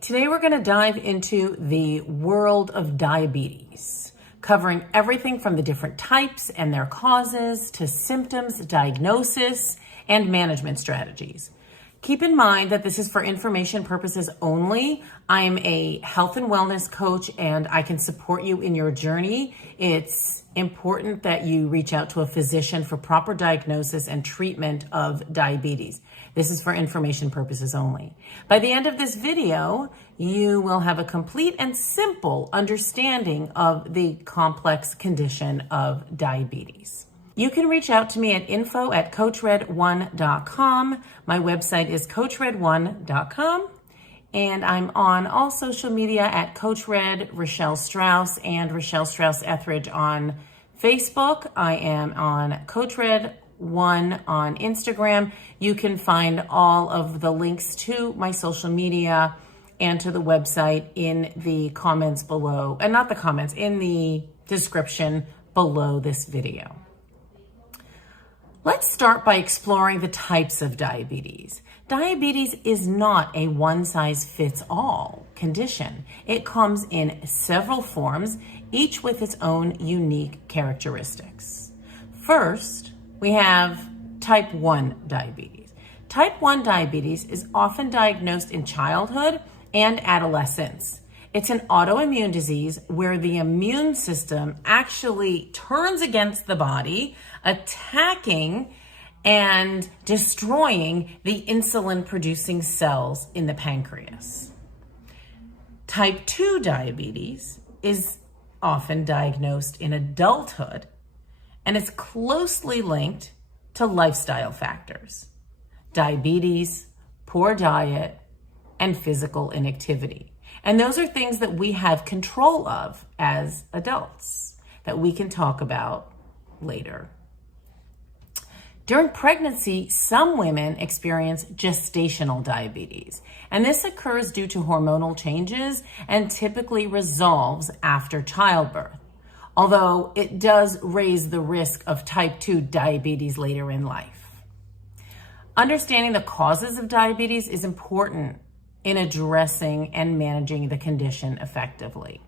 Today we're going to dive into the world of diabetes, covering everything from the different types and their causes to symptoms, diagnosis, and management strategies. Keep in mind that this is for information purposes only. I am a health and wellness coach and I can support you in your journey. It's important that you reach out to a physician for proper diagnosis and treatment of diabetes. This is for information purposes only. By the end of this video, you will have a complete and simple understanding of the complex condition of diabetes. You can reach out to me at info@coachred1.com. My website is coachred1.com. And I'm on all social media at Coach Red, Rochelle Strauss, and Rochelle Strauss Etheridge on Facebook. I am on Coach Red 1 on Instagram. You can find all of the links to my social media and to the website in the comments below, and not the comments, in the description below this video. Let's start by exploring the types of diabetes. Diabetes is not a one-size-fits-all condition. It comes in several forms, each with its own unique characteristics. First, we have type 1 diabetes. Type 1 diabetes is often diagnosed in childhood and adolescence. It's an autoimmune disease where the immune system actually turns against the body, attacking and destroying the insulin-producing cells in the pancreas. Type 2 diabetes is often diagnosed in adulthood, and it's closely linked to lifestyle factors: diabetes, poor diet, and physical inactivity. And those are things that we have control of as adults that we can talk about later. During pregnancy, some women experience gestational diabetes, and this occurs due to hormonal changes and typically resolves after childbirth, although it does raise the risk of type 2 diabetes later in life. Understanding the causes of diabetes is important in addressing and managing the condition effectively.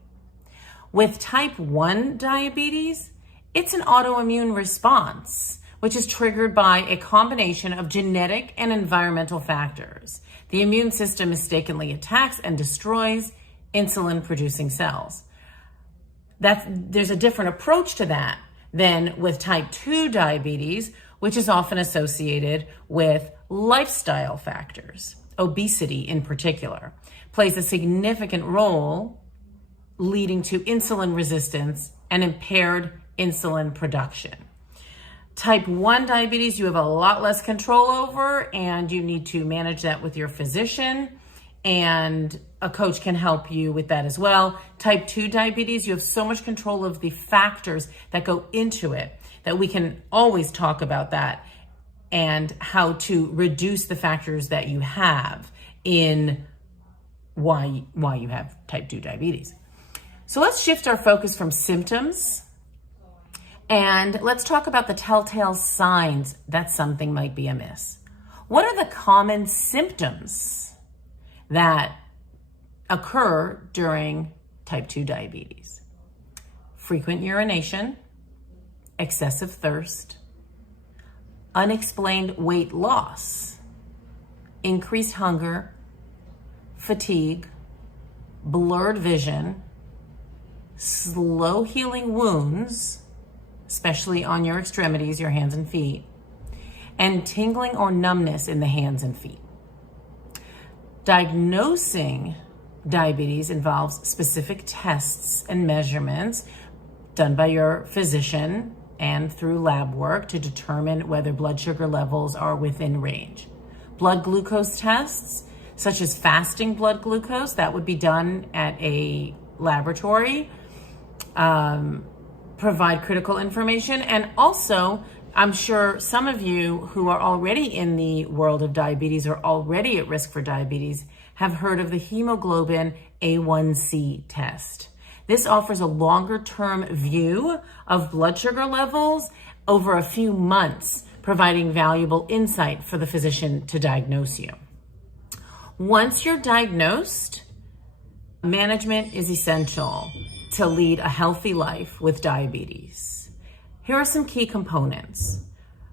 With type 1 diabetes, it's an autoimmune response, which is triggered by a combination of genetic and environmental factors. The immune system mistakenly attacks and destroys insulin-producing cells. There's a different approach to that than with type 2 diabetes, which is often associated with lifestyle factors. Obesity in particular plays a significant role, leading to insulin resistance and impaired insulin production. Type 1 diabetes, you have a lot less control over, and you need to manage that with your physician, and a coach can help you with that as well. Type 2 diabetes, you have so much control of the factors that go into it that we can always talk about that and how to reduce the factors that you have in why you have type 2 diabetes. So let's shift our focus from symptoms and let's talk about the telltale signs that something might be amiss. What are the common symptoms that occur during type 2 diabetes? Frequent urination, excessive thirst, unexplained weight loss, increased hunger, fatigue, blurred vision, slow healing wounds, especially on your extremities, your hands and feet, and tingling or numbness in the hands and feet. Diagnosing diabetes involves specific tests and measurements done by your physician and through lab work to determine whether blood sugar levels are within range. Blood glucose tests, such as fasting blood glucose, that would be done at a laboratory, provide critical information. And also, I'm sure some of you who are already in the world of diabetes or already at risk for diabetes have heard of the hemoglobin A1C test. This offers a longer-term view of blood sugar levels over a few months, providing valuable insight for the physician to diagnose you. Once you're diagnosed, Management is essential to lead a healthy life with diabetes. Here are some key components.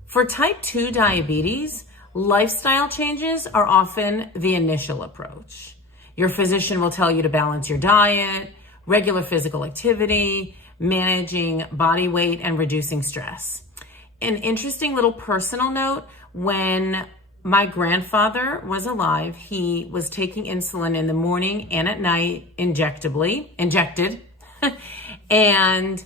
For type 2 diabetes, lifestyle changes are often the initial approach. Your physician will tell you to balance your diet, regular physical activity, managing body weight, and reducing stress. An interesting little personal note, when my grandfather was alive, he was taking insulin in the morning and at night, injected, and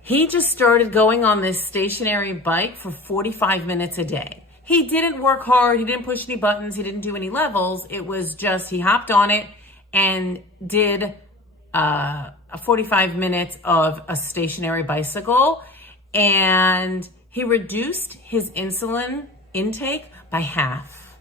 he just started going on this stationary bike for 45 minutes a day. He didn't work hard, he didn't push any buttons, he didn't do any levels. It was just, he hopped on it and did 45 minutes of a stationary bicycle, and he reduced his insulin intake by half.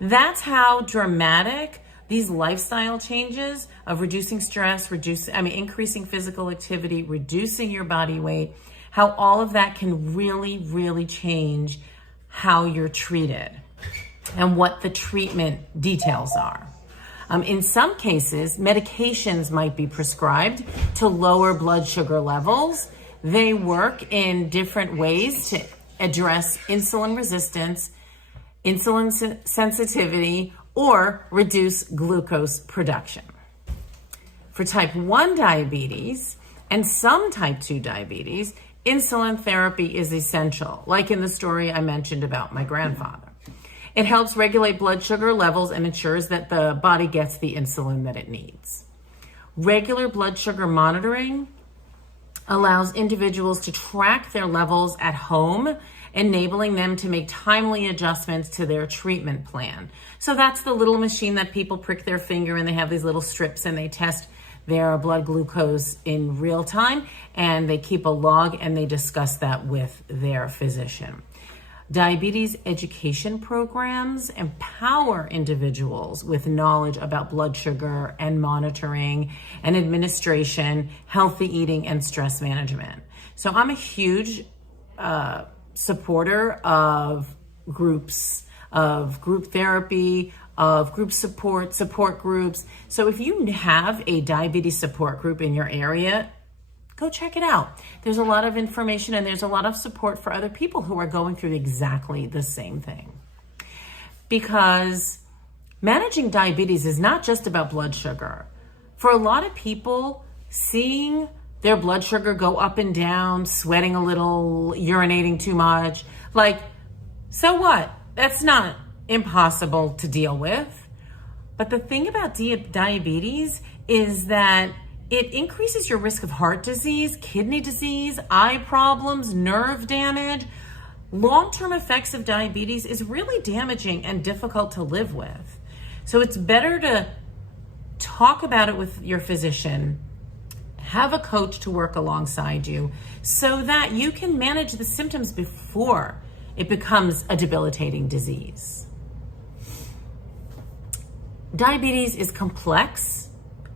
That's how dramatic these lifestyle changes of reducing stress, increasing physical activity, reducing your body weight, how all of that can really, really change how you're treated and what the treatment details are. In some cases, medications might be prescribed to lower blood sugar levels. They work in different ways to address insulin resistance, insulin sensitivity, or reduce glucose production. For type 1 diabetes and some type 2 diabetes, insulin therapy is essential, like in the story I mentioned about my grandfather. It helps regulate blood sugar levels and ensures that the body gets the insulin that it needs. Regular blood sugar monitoring allows individuals to track their levels at home, enabling them to make timely adjustments to their treatment plan. So that's the little machine that people prick their finger and they have these little strips and they test their blood glucose in real time, and they keep a log and they discuss that with their physician. Diabetes education programs empower individuals with knowledge about blood sugar and monitoring and administration, healthy eating, and stress management. So I'm a huge supporter of groups, of group therapy, of group support groups. So if you have a diabetes support group in your area, go check it out. There's a lot of information and there's a lot of support for other people who are going through exactly the same thing. Because managing diabetes is not just about blood sugar. For a lot of people, seeing their blood sugar go up and down, sweating a little, urinating too much, so what? That's not impossible to deal with. But the thing about diabetes is that it increases your risk of heart disease, kidney disease, eye problems, nerve damage. Long-term effects of diabetes is really damaging and difficult to live with. So it's better to talk about it with your physician, have a coach to work alongside you so that you can manage the symptoms before it becomes a debilitating disease. Diabetes is complex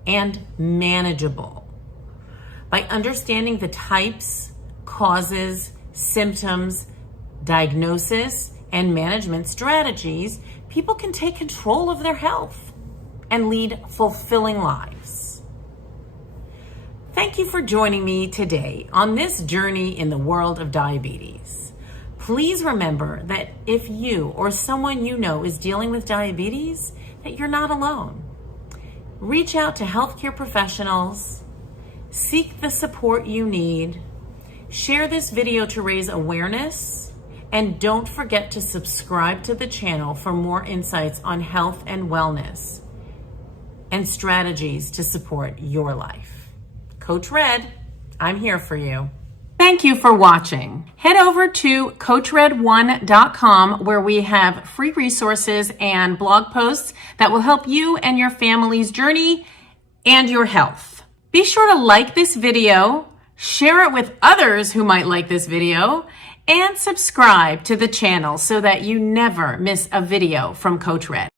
and manageable. By understanding the types, causes, symptoms, diagnosis, and management strategies, people can take control of their health and lead fulfilling lives. Thank you for joining me today on this journey in the world of diabetes. Please remember that if you or someone you know is dealing with diabetes, that you're not alone. Reach out to healthcare professionals, seek the support you need, share this video to raise awareness, and don't forget to subscribe to the channel for more insights on health and wellness and strategies to support your life. Coach Red, I'm here for you. Thank you for watching. Head over to CoachRed1.com where we have free resources and blog posts that will help you and your family's journey and your health. Be sure to like this video, share it with others who might like this video, and subscribe to the channel so that you never miss a video from Coach Red.